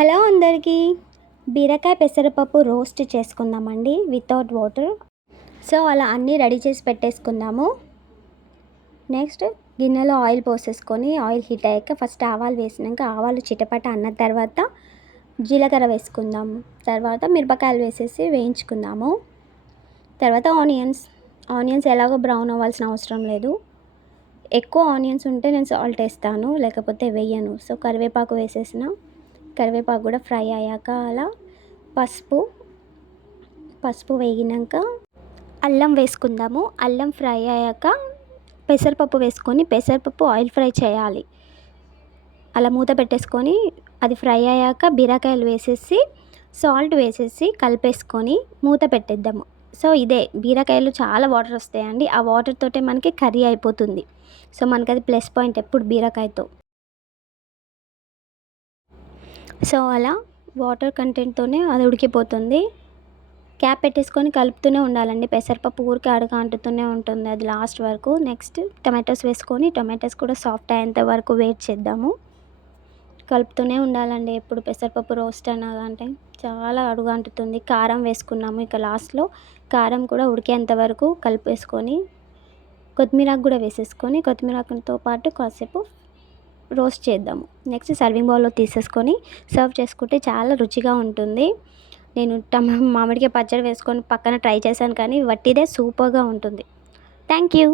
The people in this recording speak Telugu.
హలో అందరికీ. బీరకాయ పెసరపప్పు రోస్ట్ చేసుకుందామండి వితౌట్ వాటర్. సో అలా అన్నీ రెడీ చేసి పెట్టేసుకుందాము. నెక్స్ట్ గిన్నెలో ఆయిల్ పోసేసుకొని ఆయిల్ హీట్ అయ్యాక ఫస్ట్ ఆవాలు వేసినాక ఆవాలు చిటపట అన్న తర్వాత జీలకర్ర వేసుకుందాము. తర్వాత మిరపకాయలు వేసేసి వేయించుకుందాము. తర్వాత ఆనియన్స్ ఎలాగో బ్రౌన్ అవ్వాల్సిన అవసరం లేదు. ఎక్కువ ఆనియన్స్ ఉంటే నేను సాల్ట్ వేస్తాను, లేకపోతే వేయను. సో కరివేపాకు వేసేసిన, కరివేపాకు కూడా ఫ్రై అయ్యాక అలా పసుపు వేగినాక అల్లం వేసుకుందాము. అల్లం ఫ్రై అయ్యాక పెసరపప్పు వేసుకొని పెసరపప్పు ఆయిల్ ఫ్రై చేయాలి. అలా మూత పెట్టేసుకొని అది ఫ్రై అయ్యాక బీరకాయలు వేసేసి సాల్ట్ వేసేసి కలిపేసుకొని మూత పెట్టేద్దాము. సో ఇదే బీరకాయలు చాలా వాటర్ వస్తాయండి. ఆ వాటర్ తోటే మనకి కర్రీ అయిపోతుంది. సో మనకి అది ప్లస్ పాయింట్ ఎప్పుడు బీరకాయతో. సో అలా వాటర్ కంటెంట్తోనే అది ఉడికిపోతుంది. క్యాప్ పెట్టేసుకొని కలుపుతూనే ఉండాలండి. పెసరపప్పు ఊరికే అడుగు అంటుతూనే ఉంటుంది అది లాస్ట్ వరకు. నెక్స్ట్ టమాటోస్ వేసుకొని టమాటోస్ కూడా సాఫ్ట్ అయ్యేంత వరకు వెయిట్ చేద్దాము. కలుపుతూనే ఉండాలండి ఎప్పుడు పెసరపప్పు రోస్ట్ అంటే చాలా అడుగు అంటుతుంది. కారం వేసుకున్నాము. ఇక లాస్ట్లో కారం కూడా ఉడికేంత వరకు కలిపేసుకొని కొత్తిమీరాకు కూడా వేసేసుకొని కొత్తిమీరాకుతో పాటు కాసేపు రోస్ట్ చేద్దాము. నెక్స్ట్ సర్వింగ్ బౌల్లో తీసేసుకొని సర్వ్ చేసుకుంటే చాలా రుచిగా ఉంటుంది. నేను మామిడికాయ పచ్చడి వేసుకొని పక్కన ట్రై చేశాను, కానీ వట్టిదే సూపర్గా ఉంటుంది. Thank you.